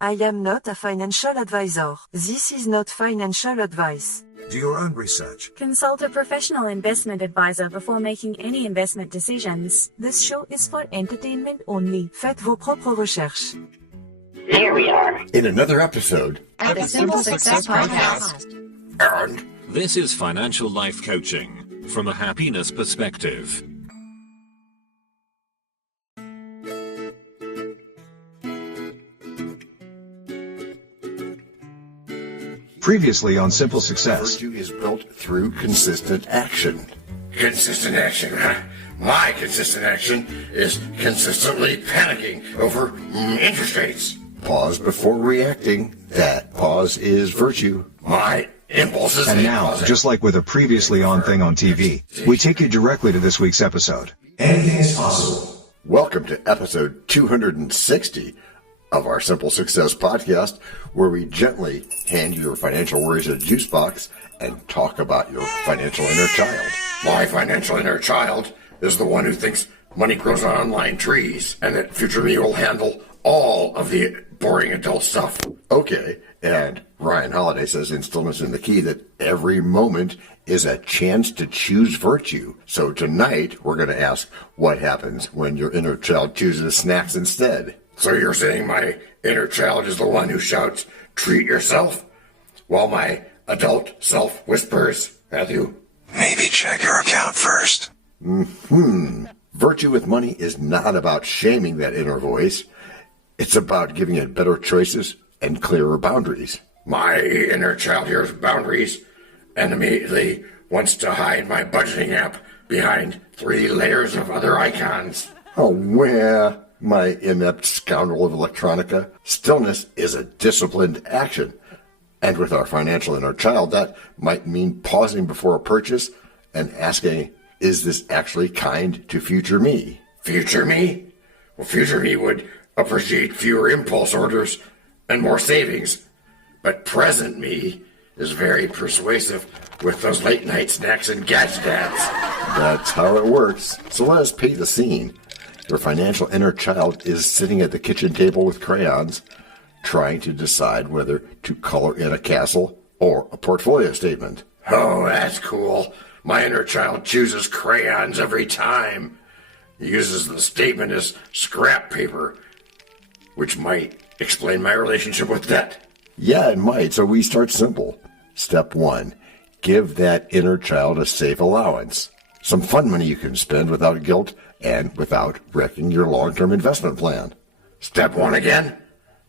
I am not a financial advisor. This is not financial advice. Do your own research. Consult a professional investment advisor before making any investment decisions. This show is for entertainment only. Faites vos propres recherches. Here we are in another episode of the Simple Success Podcast. And this is financial life coaching from a happiness perspective. Previously on Simple Success. Virtue is built through consistent action. Consistent action, huh? My consistent action is consistently panicking over interest rates. Pause before reacting. That pause is virtue. My impulses. And now, just like with a previously on thing on TV, we take you directly to this week's episode. Anything is possible. Welcome to episode 260 of our Simple Success Podcast, where we gently hand you your financial worries in a juice box and talk about your financial inner child. My financial inner child is the one who thinks money grows on online trees and that future me will handle all of the boring adult stuff. Okay, and Ryan Holiday says in Stillness in the Key that every moment is a chance to choose virtue. So tonight, we're going to ask what happens when your inner child chooses snacks instead. So you're saying my inner child is the one who shouts, "Treat yourself," while my adult self whispers, "Matthew, maybe check your account first." Virtue with money is not about shaming that inner voice. It's about giving it better choices and clearer boundaries. My inner child hears boundaries and immediately wants to hide my budgeting app behind 3 layers of other icons. Oh, well, my inept scoundrel of electronica. Stillness is a disciplined action. And with our financial inner child, that might mean pausing before a purchase and asking, is this actually kind to future me? Future me? Well, future me would appreciate fewer impulse orders and more savings. But present me is very persuasive with those late night snacks and gadget ads. That's how it works. So let us paint the scene. Your financial inner child is sitting at the kitchen table with crayons, trying to decide whether to color in a castle or a portfolio statement. Oh, that's cool. My inner child chooses crayons every time. He uses the statement as scrap paper, which might explain my relationship with debt. Yeah, it might. So we start simple. Step 1, give that inner child a safe allowance. Some fun money you can spend without guilt and without wrecking your long-term investment plan. Step 1 again?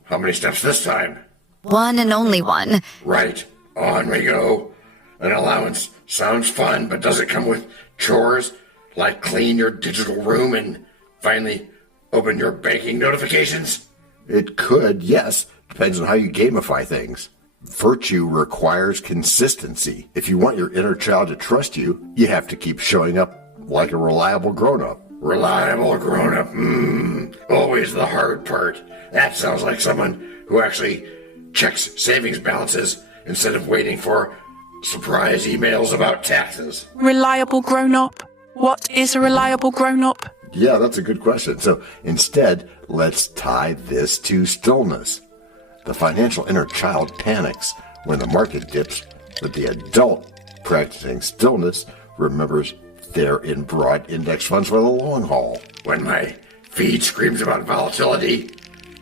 How many steps this time? 1 and only 1. Right. On we go. An allowance sounds fun, but does it come with chores like clean your digital room and finally open your banking notifications? It could, yes. Depends on how you gamify things. Virtue requires consistency. If you want your inner child to trust you, you have to keep showing up like a reliable grown-up. Reliable grown-up. Always the hard part. That sounds like someone who actually checks savings balances instead of waiting for surprise emails about taxes. Reliable grown-up? What is a reliable grown-up? Yeah, that's a good question. So instead, let's tie this to stillness. The financial inner child panics when the market dips, but the adult practicing stillness remembers they're in broad index funds for the long haul. When my feed screams about volatility,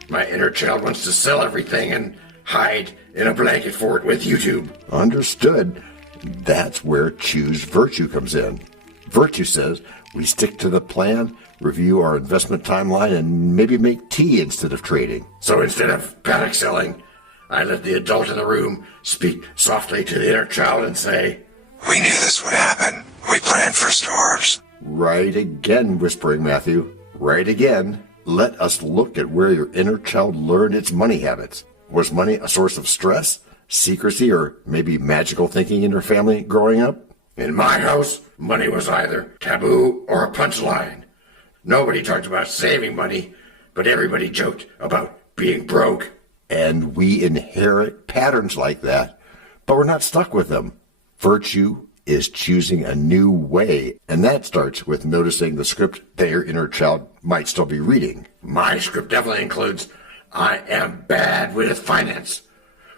my inner child wants to sell everything and hide in a blanket fort with YouTube. Understood. That's where choose virtue comes in. Virtue says we stick to the plan, review our investment timeline, and maybe make tea instead of trading. So instead of panic selling, I let the adult in the room speak softly to the inner child and say, "We knew this would happen. We planned for storms." Right again, whispering Matthew. Right again. Let us look at where your inner child learned its money habits. Was money a source of stress, secrecy, or maybe magical thinking in your family growing up? In my house, money was either taboo or a punchline. Nobody talked about saving money, but everybody joked about being broke. And we inherit patterns like that, but we're not stuck with them. Virtue is choosing a new way, and that starts with noticing the script that your inner child might still be reading. My script definitely includes, I am bad with finance,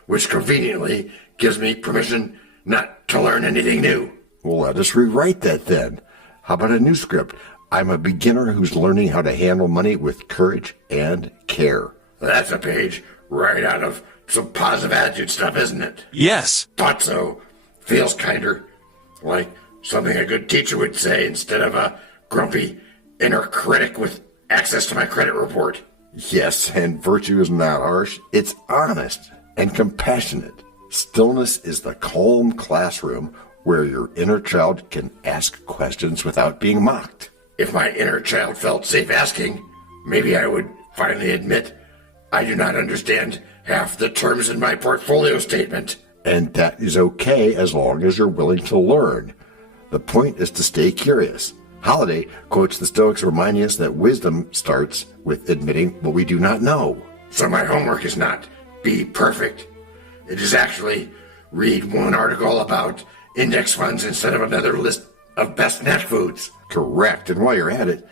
which conveniently gives me permission not to learn anything new. Well, let us rewrite that then. How about a new script? I'm a beginner who's learning how to handle money with courage and care. That's a page right out of some positive attitude stuff, isn't it? Yes. Thought so. Feels kinder like something a good teacher would say instead of a grumpy inner critic with access to my credit report. Yes, and virtue is not harsh. It's honest and compassionate. Stillness is the calm classroom where your inner child can ask questions without being mocked. If my inner child felt safe asking, maybe I would finally admit I do not understand half the terms in my portfolio statement. And that is okay as long as you're willing to learn. The point is to stay curious. Holiday quotes the Stoics reminding us that wisdom starts with admitting what we do not know. So my homework is not be perfect. It is actually read one article about index funds instead of another list of best snack foods. Correct. And while you're at it,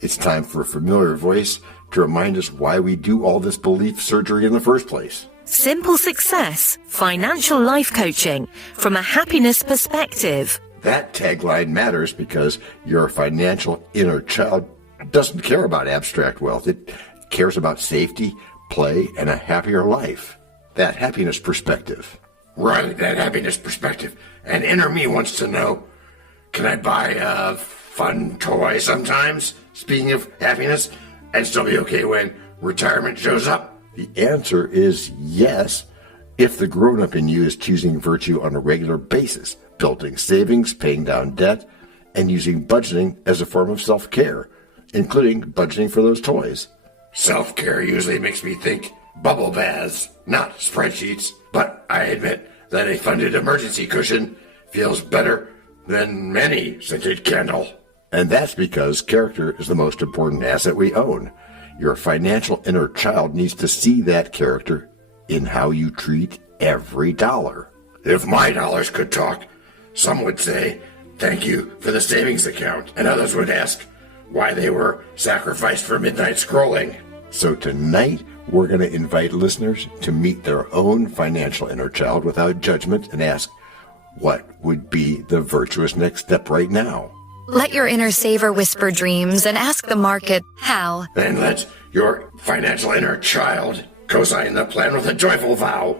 it's time for a familiar voice to remind us why we do all this belief surgery in the first place. Simple Success, Financial Life Coaching from a Happiness Perspective. That tagline matters because your financial inner child doesn't care about abstract wealth. It cares about safety, play, and a happier life. That happiness perspective. Right, that happiness perspective. And inner me wants to know, can I buy a fun toy sometimes, speaking of happiness, and still be okay when retirement shows up? The answer is yes, if the grown-up in you is choosing virtue on a regular basis, building savings, paying down debt, and using budgeting as a form of self-care, including budgeting for those toys. Self-care usually makes me think bubble baths, not spreadsheets, but I admit that a funded emergency cushion feels better than many scented candle. And that's because character is the most important asset we own. Your financial inner child needs to see that character in how you treat every dollar. If my dollars could talk, some would say, thank you for the savings account, and others would ask why they were sacrificed for midnight scrolling. So tonight, we're going to invite listeners to meet their own financial inner child without judgment and ask, what would be the virtuous next step right now? Let your inner saver whisper dreams and ask the market how. Then let your financial inner child co-sign the plan with a joyful vow.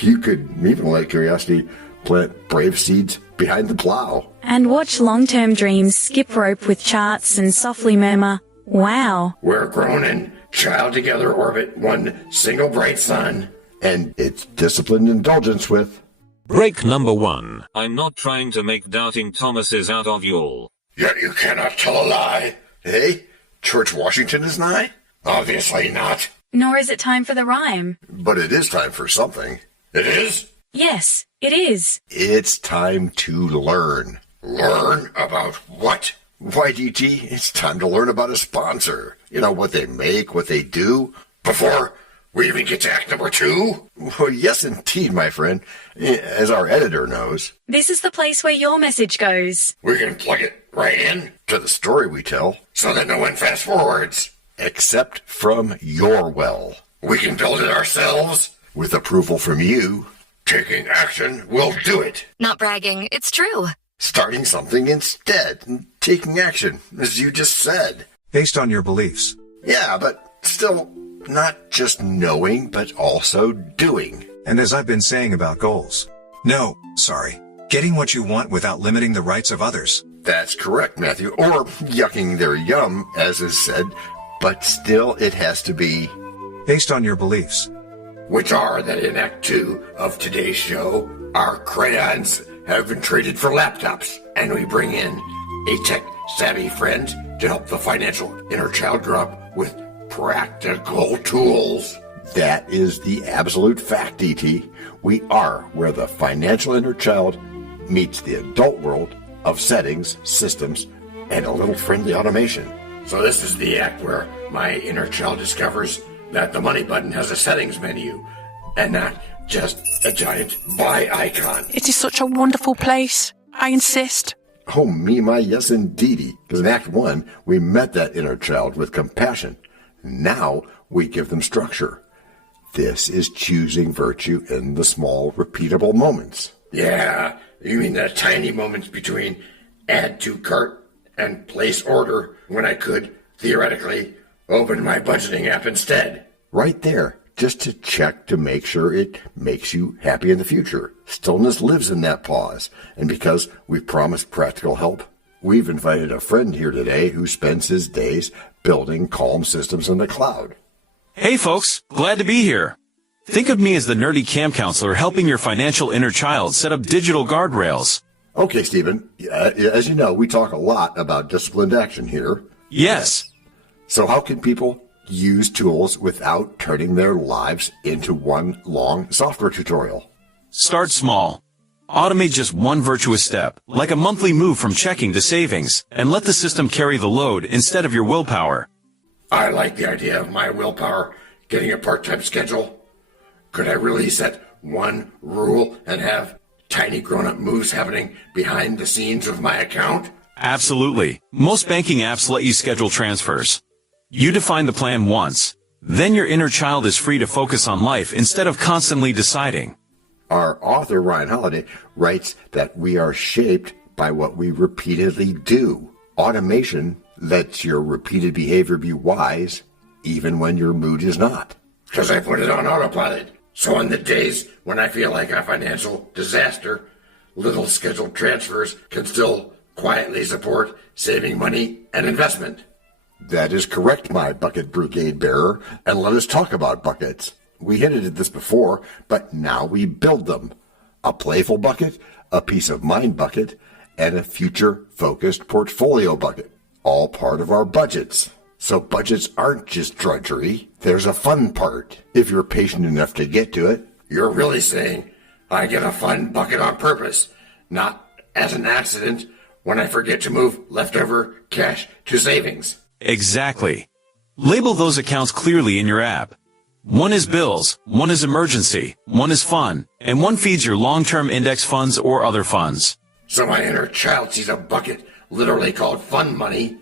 You could even let curiosity plant brave seeds behind the plow. And watch long-term dreams skip rope with charts and softly murmur, wow. We're grown and child together orbit one single bright sun. And it's disciplined indulgence with... Break number 1. I'm not trying to make doubting Thomases out of y'all. Yet you cannot tell a lie. Hey, George Washington is nigh? Obviously not. Nor is it time for the rhyme. But it is time for something. It is? Yes, it is. It's time to learn. Learn about what? Why, DT, it's time to learn about a sponsor. You know, what they make, what they do. Before we even get to act number 2? Well, yes, indeed, my friend. As our editor knows. This is the place where your message goes. We can plug it right in to the story we tell. So that no one fast forwards. Except from your well. We can build it ourselves. With approval from you. Taking action will do it. Not bragging, it's true. Starting something instead. And taking action, as you just said. Based on your beliefs. Yeah, but still not just knowing, but also doing. And as I've been saying about goals. No, sorry. Getting what you want without limiting the rights of others. That's correct, Matthew. Or yucking their yum, as is said. But still, it has to be... based on your beliefs. Which are that in Act 2 of today's show, our crayons have been traded for laptops, and we bring in a tech-savvy friend to help the financial inner child grow up with practical tools. That is the absolute fact, DT. We are where the financial inner child meets the adult world of settings, systems, and a little friendly automation. So this is the act where my inner child discovers that the money button has a settings menu and not just a giant buy icon. It is such a wonderful place. I insist. Oh, me, my, yes, indeedy. Because in Act 1, we met that inner child with compassion. Now we give them structure. This is choosing virtue in the small, repeatable moments. Yeah, you mean the tiny moments between add to cart and place order when I could, theoretically, open my budgeting app instead. Right there, just to check to make sure it makes you happy in the future. Stillness lives in that pause, and because we've promised practical help, we've invited a friend here today who spends his days building calm systems in the cloud. Hey folks, glad to be here. Think of me as the nerdy camp counselor helping your financial inner child set up digital guardrails. Okay, Stephen, as you know, we talk a lot about disciplined action here. Yes. So how can people use tools without turning their lives into one long software tutorial? Start small. Automate just one virtuous step, like a monthly move from checking to savings, and let the system carry the load instead of your willpower. I like the idea of my willpower getting a part-time schedule. Could I really set one rule and have tiny grown-up moves happening behind the scenes of my account? Absolutely. Most banking apps let you schedule transfers. You define the plan once. Then your inner child is free to focus on life instead of constantly deciding. Our author, Ryan Holiday, writes that we are shaped by what we repeatedly do. Automation lets your repeated behavior be wise, even when your mood is not. Because I put it on autopilot. So on the days when I feel like a financial disaster, little scheduled transfers can still quietly support saving money and investment. That is correct, my bucket brigade bearer, and let us talk about buckets. We hinted at this before, but now we build them. A playful bucket, a peace of mind bucket, and a future-focused portfolio bucket. All part of our budgets. So budgets aren't just drudgery. There's a fun part, if you're patient enough to get to it. You're really saying I get a fun bucket on purpose, not as an accident when I forget to move leftover cash to savings. Exactly. Label those accounts clearly in your app. One is bills, one is emergency, one is fun, and one feeds your long-term index funds or other funds. So my inner child sees a bucket literally called fun money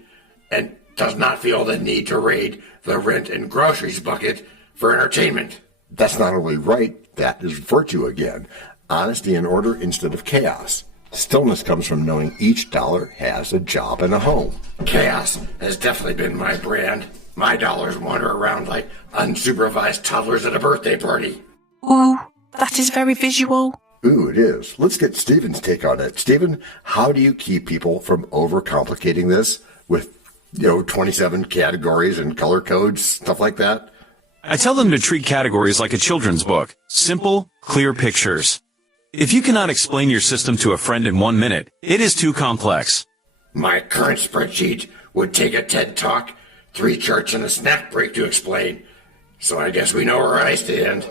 and does not feel the need to raid the rent and groceries bucket for entertainment. That's not only right, that is virtue again. Honesty and order instead of chaos. Stillness comes from knowing each dollar has a job and a home. Chaos has definitely been my brand. My dollars wander around like unsupervised toddlers at a birthday party. Ooh, that is very visual. Ooh, it is. Let's get Stephen's take on it. Stephen, how do you keep people from overcomplicating this with 27 categories and color codes, stuff like that? I tell them to treat categories like a children's book. Simple, clear pictures. If you cannot explain your system to a friend in 1 minute, it is too complex. My current spreadsheet would take a TED Talk, 3 charts, and a snack break to explain. So I guess we know where I stand.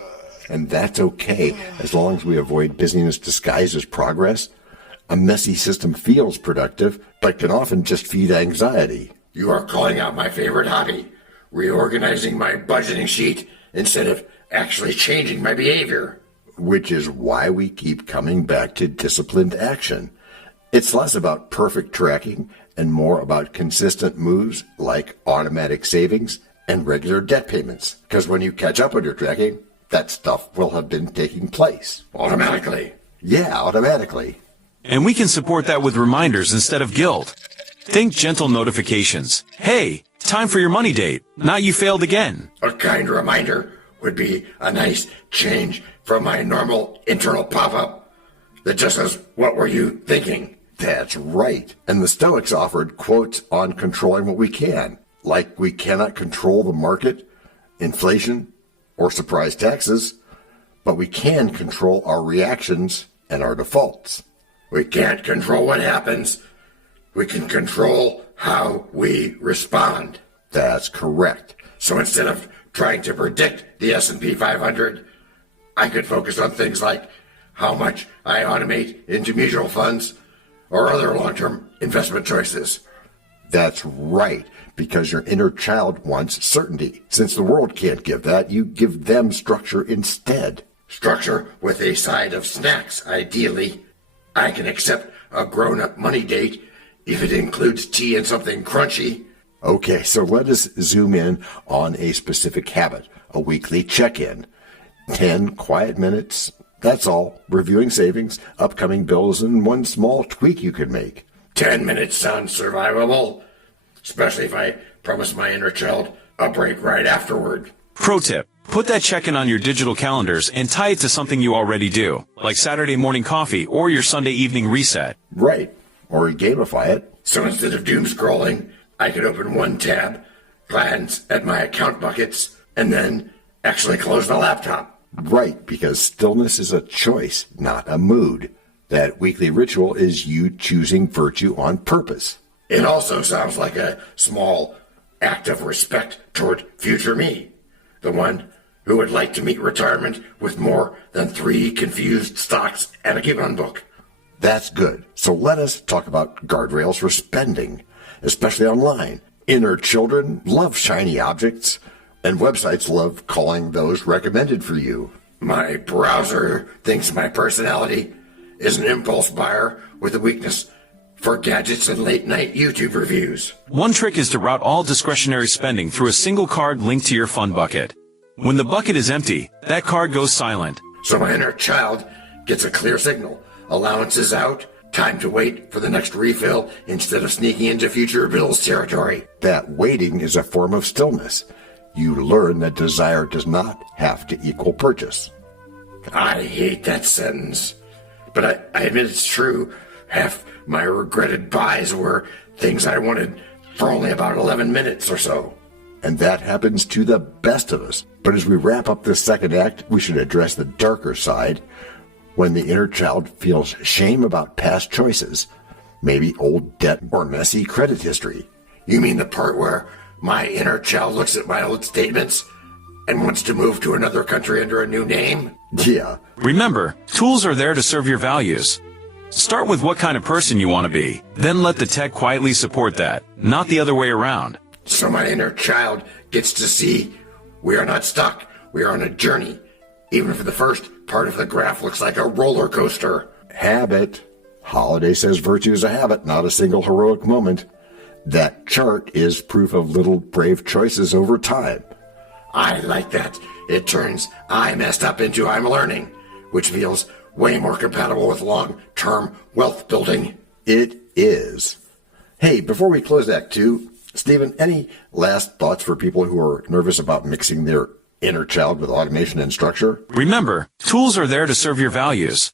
And that's okay, as long as we avoid busyness disguised as progress. A messy system feels productive, but can often just feed anxiety. You are calling out my favorite hobby, reorganizing my budgeting sheet instead of actually changing my behavior. Which is why we keep coming back to disciplined action. It's less about perfect tracking and more about consistent moves like automatic savings and regular debt payments. Because when you catch up on your tracking, that stuff will have been taking place. Automatically. Yeah, automatically. And we can support that with reminders instead of guilt. Think gentle notifications. Hey, time for your money date. Not you failed again. A kind reminder would be a nice change from my normal internal pop-up that just says, what were you thinking? That's right. And the Stoics offered quotes on controlling what we can. Like we cannot control the market, inflation, or surprise taxes, but we can control our reactions and our defaults. We can't control what happens. We can control how we respond. That's correct. So instead of trying to predict the S&P 500, I could focus on things like how much I automate into mutual funds or other long-term investment choices. That's right, because your inner child wants certainty. Since the world can't give that, you give them structure instead. Structure with a side of snacks, ideally. I can accept a grown-up money date if it includes tea and something crunchy. Okay, so let us zoom in on a specific habit, a weekly check-in. 10 quiet minutes, that's all. Reviewing savings, upcoming bills, and one small tweak you could make. 10 minutes sounds survivable, especially if I promise my inner child a break right afterward. Pro tip. Put that check-in on your digital calendars and tie it to something you already do, like Saturday morning coffee or your Sunday evening reset. Right. Or gamify it. So instead of doom scrolling, I could open one tab, glance at my account buckets, and then actually close the laptop. Right, because stillness is a choice, not a mood. That weekly ritual is you choosing virtue on purpose. It also sounds like a small act of respect toward future me, the one who would like to meet retirement with more than 3 confused stocks and a coupon book. That's good. So let us talk about guardrails for spending, especially online. Inner children love shiny objects, and websites love calling those recommended for you. My browser thinks my personality is an impulse buyer with a weakness for gadgets and late-night YouTube reviews. One trick is to route all discretionary spending through a single card linked to your fund bucket. When the bucket is empty, that card goes silent. So my inner child gets a clear signal. Allowance is out. Time to wait for the next refill instead of sneaking into future bills territory. That waiting is a form of stillness. You learn that desire does not have to equal purchase. I hate that sentence. But I admit it's true. Half my regretted buys were things I wanted for only about 11 minutes or so. And that happens to the best of us. But as we wrap up this second act, we should address the darker side, when the inner child feels shame about past choices, maybe old debt or messy credit history. You mean the part where my inner child looks at my old statements and wants to move to another country under a new name? Yeah. Remember, tools are there to serve your values. Start with what kind of person you want to be, then let the tech quietly support that, not the other way around. So my inner child gets to see we are not stuck, we are on a journey, even if the first part of the graph looks like a roller coaster. Habit. Holiday says virtue is a habit, not a single heroic moment. That chart is proof of little brave choices over time. I like that. It turns I messed up into I'm learning, which feels way more compatible with long-term wealth building. It is. Hey, before we close Act 2, Stephen, any last thoughts for people who are nervous about mixing their inner child with automation and structure? Remember, tools are there to serve your values.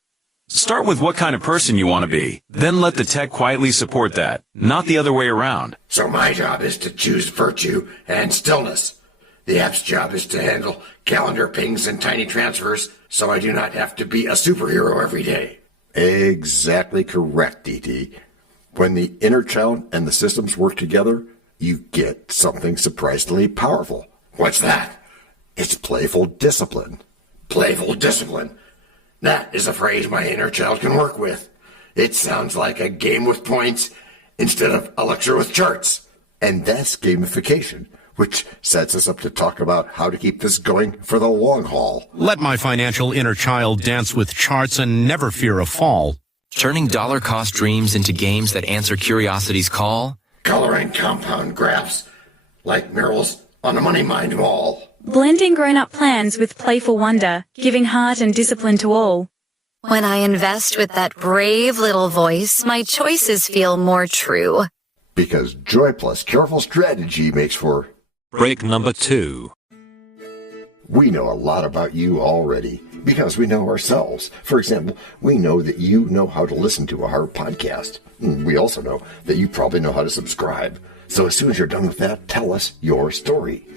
Start with what kind of person you want to be, then let the tech quietly support that, not the other way around. So my job is to choose virtue and stillness. The app's job is to handle calendar pings and tiny transfers, so I do not have to be a superhero every day. Exactly correct, DT. When the inner child and the systems work together, you get something surprisingly powerful. What's that? It's playful discipline. Playful discipline. That is a phrase my inner child can work with. It sounds like a game with points instead of a lecture with charts. And that's gamification, which sets us up to talk about how to keep this going for the long haul. Let my financial inner child dance with charts and never fear a fall. Turning dollar-cost dreams into games that answer curiosity's call. Coloring compound graphs like murals on a money mind wall. Blending grown-up plans with playful wonder, giving heart and discipline to all. When I invest with that brave little voice, my choices feel more true. Because joy plus careful strategy makes for... Break number 2. We know a lot about you already, because we know ourselves. For example, we know that you know how to listen to our podcast. We also know that you probably know how to subscribe. So as soon as you're done with that, tell us your story.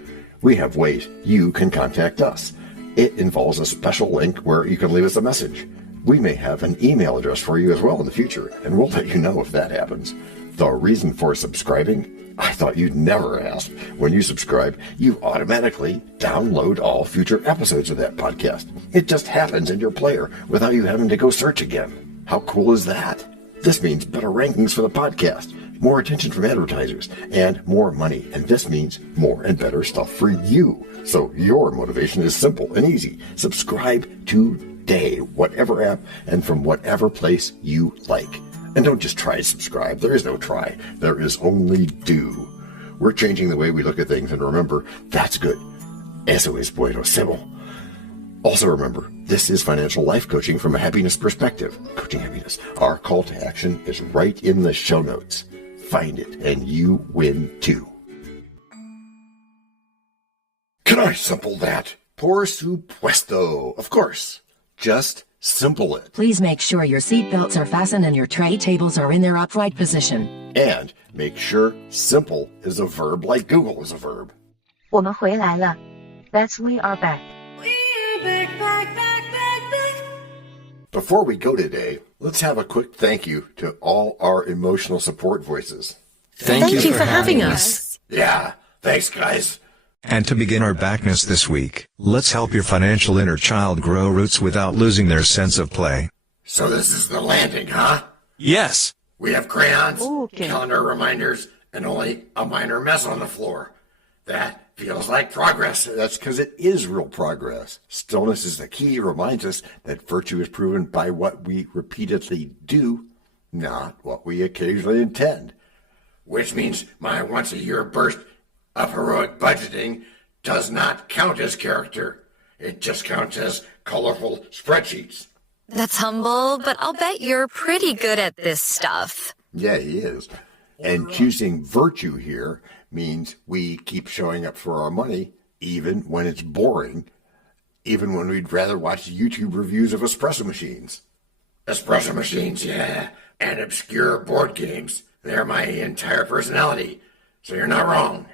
We have ways you can contact us. It involves a special link where you can leave us a message. We may have an email address for you as well in the future, and we'll let you know if that happens. The reason for subscribing? I thought you'd never ask. When you subscribe, you automatically download all future episodes of that podcast. It just happens in your player without you having to go search again. How cool is that? This means better rankings for the podcast, more attention from advertisers, and more money. And this means more and better stuff for you. So your motivation is simple and easy. Subscribe today, whatever app and from whatever place you like. And don't just try to subscribe. There is no try. There is only do. We're changing the way we look at things, and remember, that's good. Eso es bueno, Sybil. Also remember, this is financial life coaching from a happiness perspective. Coaching happiness. Our call to action is right in the show notes. Find it and you win too. Can I simple that? Por supuesto. Of course. Just simple it. Please make sure your seatbelts are fastened and your tray tables are in their upright position. And make sure simple is a verb like Google is a verb. 我们回来了. That's we are back. Before we go today, let's have a quick thank you to all our emotional support voices. Thank you for having us. Yeah, thanks, guys. And to begin our backness this week, let's help your financial inner child grow roots without losing their sense of play. So this is the landing, huh? Yes. We have crayons, calendar reminders, and only a minor mess on the floor. That feels like progress. That's because it is real progress. Stillness is the key. Reminds us that virtue is proven by what we repeatedly do, not what we occasionally intend. Which means my once-a-year burst of heroic budgeting does not count as character. It just counts as colorful spreadsheets. That's humble, but I'll bet you're pretty good at this stuff. Yeah, he is. And choosing virtue here means we keep showing up for our money, even when it's boring, even when we'd rather watch YouTube reviews of espresso machines. Espresso machines, yeah, and obscure board games. They're my entire personality, so you're not wrong.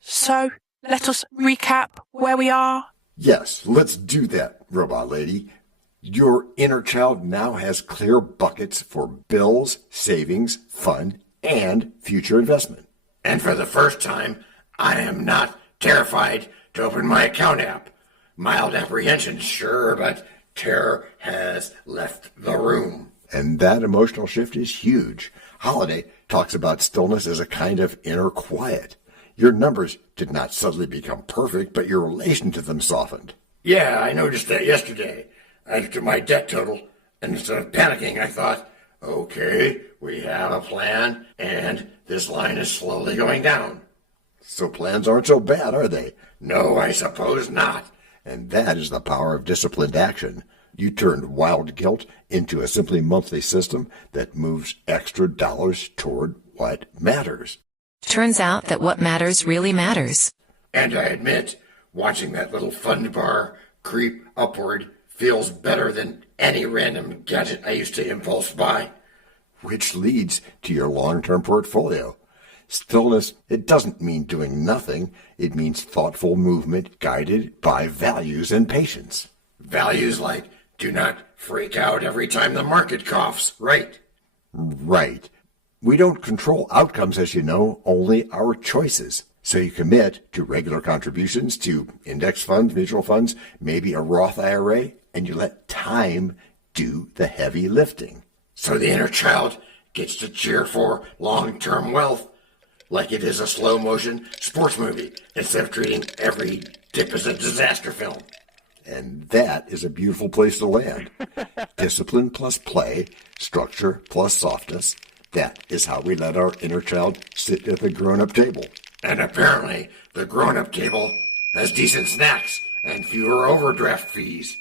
So, let us recap where we are. Yes, let's do that, robot lady. Your inner child now has clear buckets for bills, savings, fun, and future investment. And for the first time, I am not terrified to open my account app. Mild apprehension, sure, but terror has left the room. And that emotional shift is huge. Holiday talks about stillness as a kind of inner quiet. Your numbers did not suddenly become perfect, but your relation to them softened. Yeah, I noticed that yesterday. I looked at my debt total, and instead of panicking, I thought, okay, we have a plan, and this line is slowly going down. So plans aren't so bad, are they? No, I suppose not. And that is the power of disciplined action. You turned wild guilt into a simply monthly system that moves extra dollars toward what matters. Turns out that what matters really matters. And I admit, watching that little fund bar creep upward feels better than any random gadget I used to impulse buy. Which leads to your long-term portfolio. Stillness, it doesn't mean doing nothing. It means thoughtful movement guided by values and patience. Values like do not freak out every time the market coughs, right? Right. We don't control outcomes, as you know, only our choices. So you commit to regular contributions to index funds, mutual funds, maybe a Roth IRA, and you let time do the heavy lifting. So the inner child gets to cheer for long-term wealth like it is a slow-motion sports movie instead of treating every dip as a disaster film. And that is a beautiful place to land. Discipline plus play, structure plus softness. That is how we let our inner child sit at the grown-up table. And apparently, the grown-up table has decent snacks and fewer overdraft fees.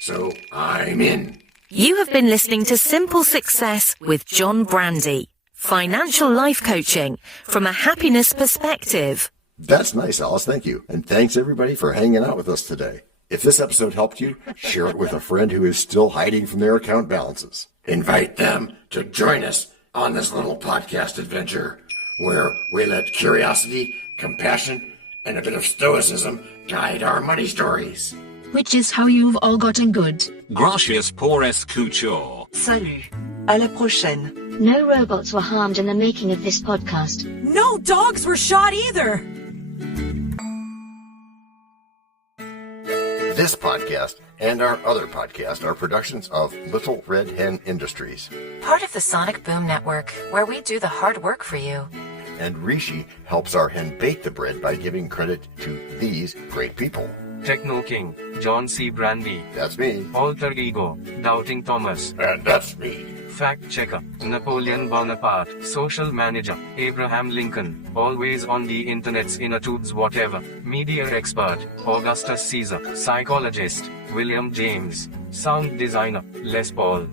So I'm in. You have been listening to Simple Success with John Brandy. Financial life coaching from a happiness perspective. That's nice, Alice. Thank you. And thanks, everybody, for hanging out with us today. If this episode helped you, share it with a friend who is still hiding from their account balances. Invite them to join us on this little podcast adventure where we let curiosity, compassion, and a bit of stoicism guide our money stories. Which is how you've all gotten good. Gracias por escuchar. Salut. À la prochaine. No robots were harmed in the making of this podcast. No dogs were shot either. This podcast and our other podcast are productions of Little Red Hen Industries. Part of the Sonic Boom Network, where we do the hard work for you. And Rishi helps our hen bake the bread by giving credit to these great people. Techno King, John C. Brandy. That's me. Alter Ego, Doubting Thomas. And that's me. fact checker, Napoleon Bonaparte, social manager, Abraham Lincoln, always on the internet's inner tubes whatever, media expert, Augustus Caesar, psychologist, William James, sound designer, Les Paul.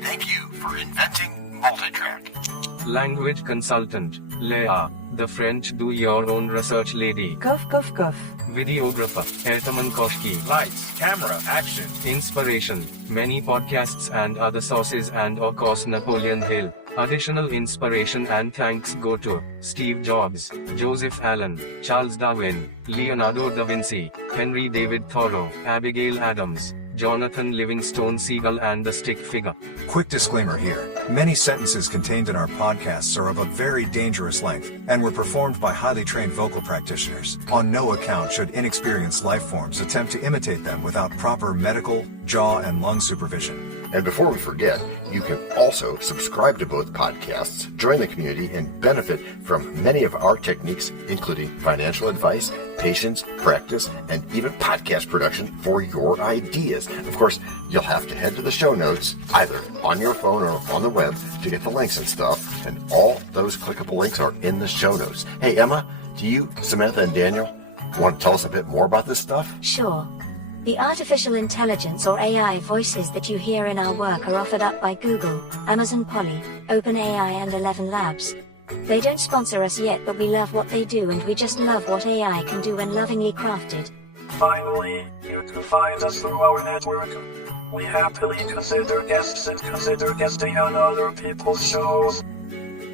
Thank you for inventing multitrack. Language consultant, Leah, the French do-your-own research lady. Cough, cough, cough. Videographer, Ertaman Koshki. Lights, camera, action. Inspiration, many podcasts and other sources and of course Napoleon Hill. Additional inspiration and thanks go to Steve Jobs, Joseph Allen, Charles Darwin, Leonardo da Vinci, Henry David Thoreau, Abigail Adams, Jonathan Livingstone Seagull and the Stick Figure. Quick disclaimer here. Many sentences contained in our podcasts are of a very dangerous length and were performed by highly trained vocal practitioners. On no account should inexperienced life forms attempt to imitate them without proper medical, jaw, and lung supervision. And before we forget, you can also subscribe to both podcasts, join the community, and benefit from many of our techniques, including financial advice, patience, practice, and even podcast production for your ideas. Of course, you'll have to head to the show notes, either on your phone or on the web, to get the links and stuff, and all those clickable links are in the show notes. Hey, Emma, do you, Samantha, and Daniel want to tell us a bit more about this stuff? Sure. The artificial intelligence or AI voices that you hear in our work are offered up by Google, Amazon Polly, OpenAI and ElevenLabs. They don't sponsor us yet, but we love what they do and we just love what AI can do when lovingly crafted. Finally, you can find us through our network. We happily consider guests and consider guesting on other people's shows.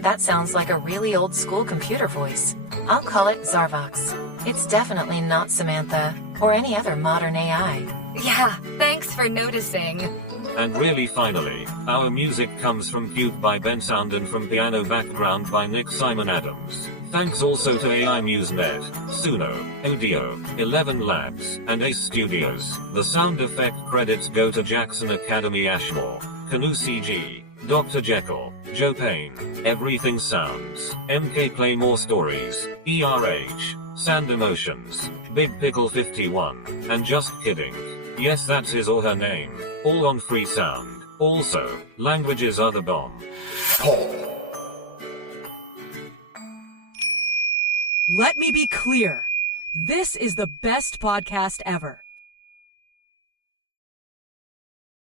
That sounds like a really old school computer voice. I'll call it Zarvox. It's definitely not Samantha, or any other modern AI. Yeah, thanks for noticing. And really finally, our music comes from Cube by Ben Sound and from Piano Background by Nick Simon Adams. Thanks also to AI MuseNet, Suno, Audio, ElevenLabs, and Ace Studios. The sound effect credits go to Jackson Academy Ashmore, Canoe CG, Dr. Jekyll, Joe Payne, Everything Sounds, MK Play More Stories, ERH, Sand Emotions, Big Pickle 51, and Just Kidding. Yes, that's his or her name. All on free sound. Also, languages are the bomb. Let me be clear. This is the best podcast ever.